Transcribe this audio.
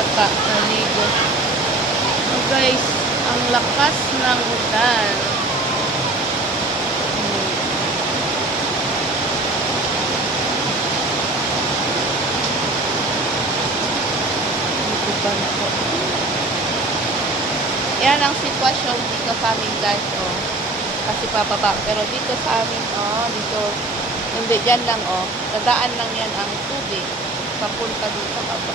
bata naligo. Oh guys, ang lakas ng ulan. Dito ba na po? Yan ang sitwasyon dito sa amin guys. Oh. Kasi pababa. Pero dito sa amin, oh, dito, hindi, dyan lang, oh. Dadaan lang yan ang tubig. Papunta doon sa baba.